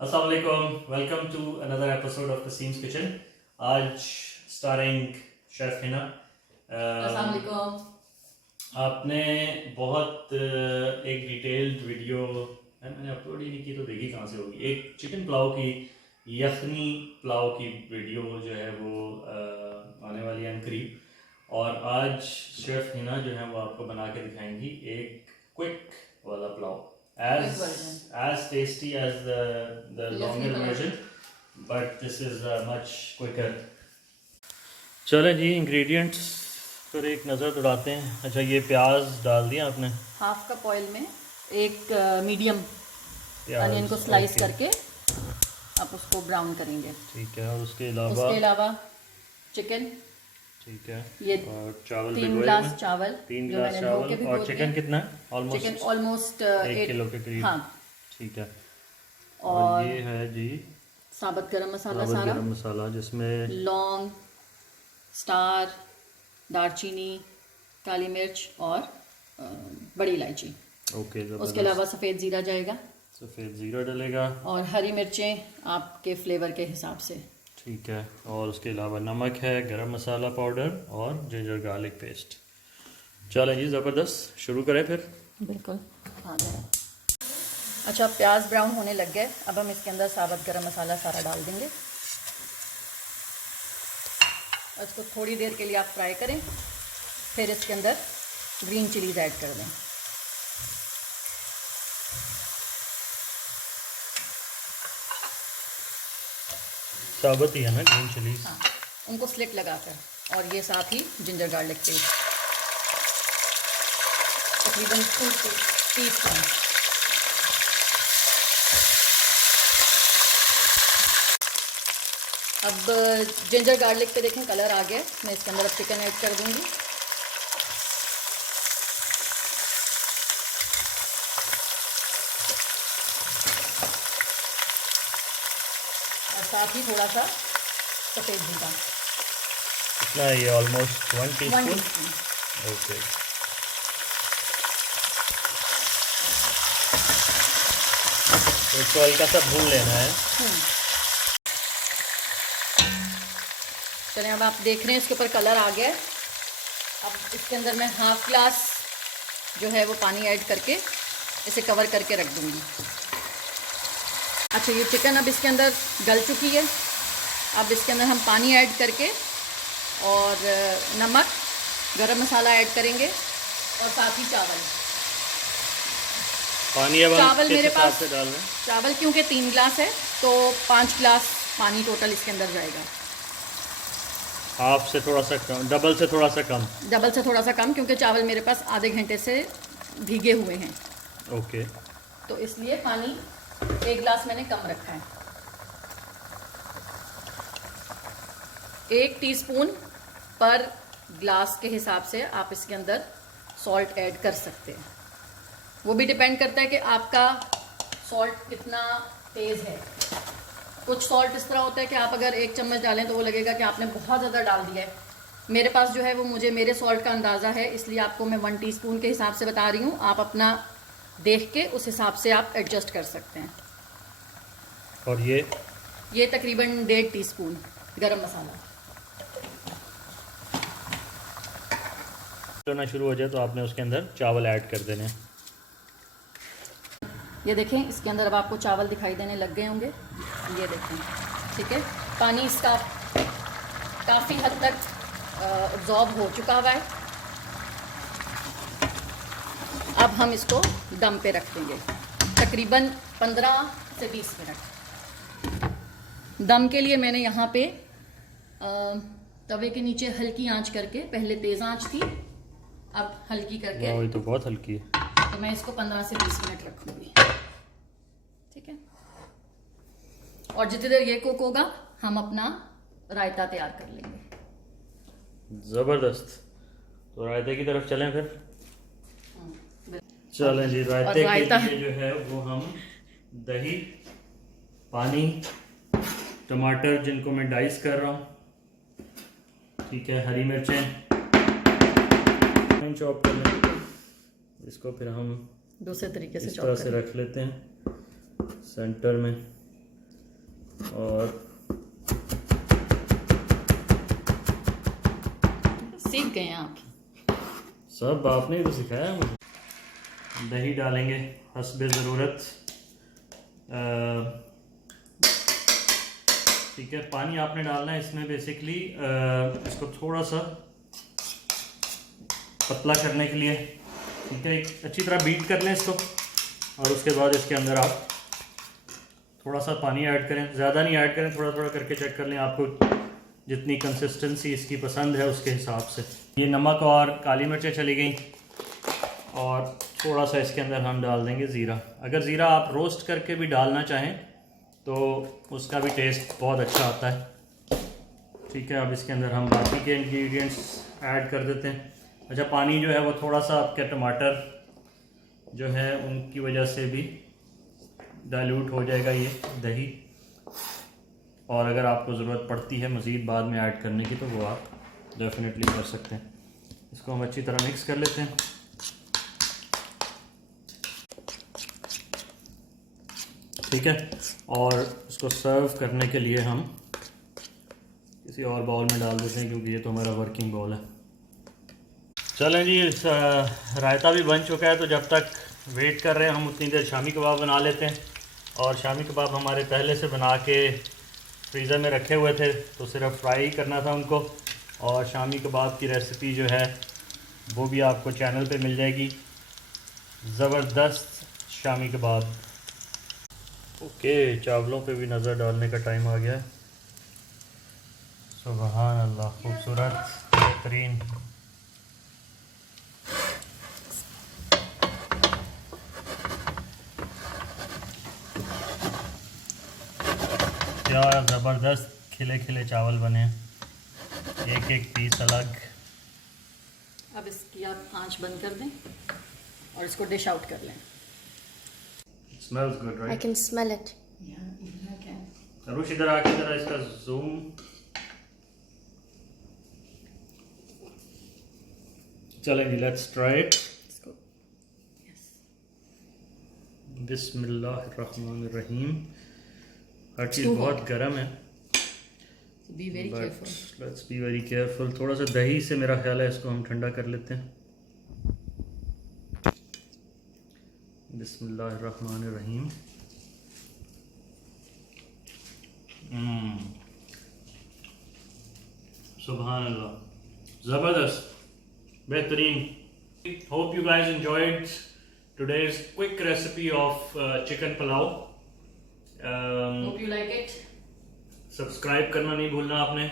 अस्सलाम वालेकुम, welcome to another episode of Kasim's kitchen. आज स्टारिंग शेफ हिना। अस्सलाम वालेकुम। आपने बहुत एक डिटेल्ड वीडियो है, मैंने अपलोड ही नहीं की तो देखी कहाँ से होगी। एक चिकन पुलाव की, यखनी पुलाव की वीडियो जो है वो आने वाली है करीब। और आज शेफ हिना जो है वो आपको बना के दिखाएंगी एक क्विक वाला pulao, as tasty as the longer version, but this is much quicker. चलें जी, इंग्रेडिएंट्स पर एक नज़र दौड़ाते हैं। अच्छा, ये प्याज डाल दिया आपने हाफ कप ऑयल में, एक मीडियम प्याज अनियन को स्लाइस ओके, करके आप उसको ब्राउन करेंगे। ठीक है। और उसके उसके अलावा अलावा चिकन, ठीक है, ये और चावल 3 भिगोए ग्लास हुए, चावल 3 जो ग्लास मैंने धो के चावल। भिगो और चिकन कितना है? चिकन ऑलमोस्ट ऑलमोस्ट 1 किलो के करीब। हाँ। ठीक है। और और ये है जी साबुत गरम मसाला, साबुत सारा गरम मसाला, जिसमें लौंग, स्टार, दालचीनी, काली मिर्च और बड़ी इलायची। ओके। उसके अलावा सफ़ेद ज़ीरा जाएगा, सफ़ेद ज़ीरा डलेगा, और हरी मिर्चें आपके फ्लेवर के हिसाब से। ठीक है। और उसके अलावा नमक है, गरम मसाला पाउडर और जिंजर गार्लिक पेस्ट। चलें जी, ज़बरदस्त, शुरू करें फिर। बिल्कुल आ गया। अच्छा, प्याज ब्राउन होने लग गए। अब हम इसके अंदर साबुत गरम मसाला सारा डाल देंगे और इसको थोड़ी देर के लिए आप फ्राई करें। फिर इसके अंदर ग्रीन चिलीज ऐड कर दें। साबुत ही है ना ग्रीन चिलीज? हाँ, उनको स्लिट लगाकर, और ये साथ ही जिंजर गार्लिक पेस्ट तकरीबन 2 टीस्पून। अब जिंजर गार्लिक पे देखें कलर आ गया। मैं इसके अंदर अब चिकन ऐड कर दूंगी। और साथ ही थोड़ा सा सफ़ेद जीरा, कितना है ये? Almost 1 1 teaspoon. टीस्पून। ओके। तो इसको हल्का सा भून लेना है। चलिए, अब आप देख रहे हैं इसके ऊपर कलर आ गया है। अब इसके अंदर मैं हाफ ग्लास जो है वो पानी ऐड करके इसे कवर करके रख दूंगी। अच्छा, ये चिकन अब इसके अंदर गल चुकी है। अब इसके अंदर हम पानी ऐड करके और नमक, गरम मसाला ऐड करेंगे और साथ ही चावल। पानी अब चावल किस मेरे हिसाब पास से डालना है? चावल क्योंकि 3 ग्लास है तो 5 ग्लास पानी टोटल इसके अंदर जाएगा। हाफ से थोड़ा सा कम, डबल से थोड़ा सा कम। डबल से थोड़ा सा कम, क्योंकि चावल मेरे पास आधे घंटे से भीगे हुए हैं, ओके। तो इसलिए पानी 1 ग्लास मैंने कम रखा है। 1 टीस्पून पर ग्लास के हिसाब से आप इसके अंदर सॉल्ट ऐड कर सकते हैं। वो भी डिपेंड करता है कि आपका सॉल्ट कितना तेज़ है। कुछ सॉल्ट इस तरह होता है कि आप अगर 1 चम्मच डालें तो वो लगेगा कि आपने बहुत ज़्यादा डाल दिया है। मेरे पास जो है वो मुझे मेरे सॉल्ट का अंदाज़ा है, इसलिए आपको मैं 1 टीस्पून के हिसाब से बता रही हूँ। आप अपना देख के उस हिसाब से आप एडजस्ट कर सकते हैं। और ये तकरीबन 1.5 टीस्पून गरम मसाला। होना शुरू हो जाए तो आपने उसके अंदर चावल ऐड कर देने हैं। ये देखें, इसके अंदर अब आपको चावल दिखाई देने लग गए होंगे। ये देखें, ठीक है, पानी इसका काफ़ी हद तक अब्जॉर्ब हो चुका हुआ है। अब हम इसको दम पे रख देंगे तकरीबन 15 से 20 मिनट। दम के लिए मैंने यहाँ पे तवे के नीचे हल्की आंच करके, पहले तेज़ आंच थी, अब हल्की करके, ये तो बहुत हल्की है, तो मैं इसको 15 से 20 मिनट रखूँगी। ठीक है, और जितनी देर ये कुक होगा हम अपना रायता तैयार कर लेंगे। ज़बरदस्त। तो रायते की तरफ चलें फिर। चलें जी, रायते के लिए जो है वो हम दही, पानी, टमाटर जिनको मैं डाइस कर रहा हूँ, ठीक है, हरी मिर्चें चॉप कर लें। इसको फिर हम दूसरे तरीके से इस तरह से रख लेते हैं सेंटर में। और सीख गए हैं आप। सब आपने ही तो सिखाया मुझे। दही डालेंगे हस्बे ज़रूरत। ठीक है, पानी आपने डालना है इसमें बेसिकली इसको थोड़ा सा पतला करने के लिए। ठीक है, एक अच्छी तरह बीट कर लें इसको, और उसके बाद इसके अंदर आप थोड़ा सा पानी ऐड करें, ज़्यादा नहीं ऐड करें, थोड़ा थोड़ा करके चेक कर लें आपको जितनी कंसिस्टेंसी इसकी पसंद है उसके हिसाब से। ये नमक और काली मिर्चें चली गई, और थोड़ा सा इसके अंदर हम डाल देंगे ज़ीरा। अगर ज़ीरा आप रोस्ट करके भी डालना चाहें तो उसका भी टेस्ट बहुत अच्छा आता है। ठीक है, अब इसके अंदर हम बाकी के इंग्रेडिएंट्स ऐड कर देते हैं। अच्छा, पानी जो है वो थोड़ा सा आपके टमाटर जो है उनकी वजह से भी डाइल्यूट हो जाएगा ये दही, और अगर आपको ज़रूरत पड़ती है मज़ीद बाद में ऐड करने की तो वो आप डेफिनेटली कर सकते हैं। इसको हम अच्छी तरह मिक्स कर लेते हैं। ठीक है, और इसको सर्व करने के लिए हम किसी और बाउल में डाल देते हैं, क्योंकि ये तो हमारा वर्किंग बाउल है। चलें जी, रायता भी बन चुका है, तो जब तक वेट कर रहे हैं हम उतनी देर शामी कबाब बना लेते हैं। और शामी कबाब हमारे पहले से बना के फ्रीज़र में रखे हुए थे, तो सिर्फ फ्राई करना था उनको। और शामी कबाब की रेसिपी जो है वो भी आपको चैनल पे मिल जाएगी, ज़बरदस्त शामी कबाब। ओके, चावलों पे भी नज़र डालने का टाइम आ गया है। सुभान अल्लाह, खूबसूरत, बेहतरीन। क्या ज़बरदस्त खिले खिले चावल बने, एक एक पीस अलग। अब इसकी आप आंच बंद कर दें और इसको डिश आउट कर लें। Smells good, right? I can smell it. Arush इधर आके जरा इसका जूम। चलेंगे, लेट्स ट्राई इट। बिस्मिल्लाहिर्रहमानिर्रहीम। हर चीज़ बहुत गर्म है, be very careful. Let's be very careful. थोड़ा सा दही से मेरा ख्याल है इसको हम ठंडा कर लेते हैं। बिस्मिल्लाहिर्रहमानिर्रहीम। सुभान अल्लाह, ज़बरदस्त, बेहतरीन। Hope you guys enjoyed today's quick recipe of chicken pulao. Hope you like it. Subscribe करना नहीं भूलना आपने,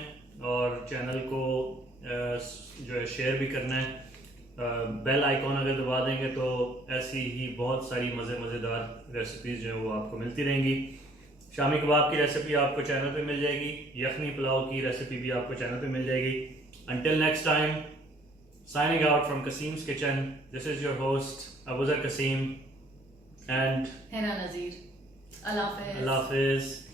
और चैनल को जो है शेयर भी करना है। बेल आइकॉन अगर दबा देंगे तो ऐसी ही बहुत सारी मज़ेदार रेसिपीज़ जो है वो आपको मिलती रहेंगी। शामी कबाब की रेसिपी आपको चैनल पे मिल जाएगी, यखनी पुलाव की रेसिपी भी आपको चैनल पे मिल जाएगी। Until next time, signing out from Kasim's Kitchen. This is your host Abuzar Kasim and Hera Nazir. Allah Hafiz. Allah Hafiz.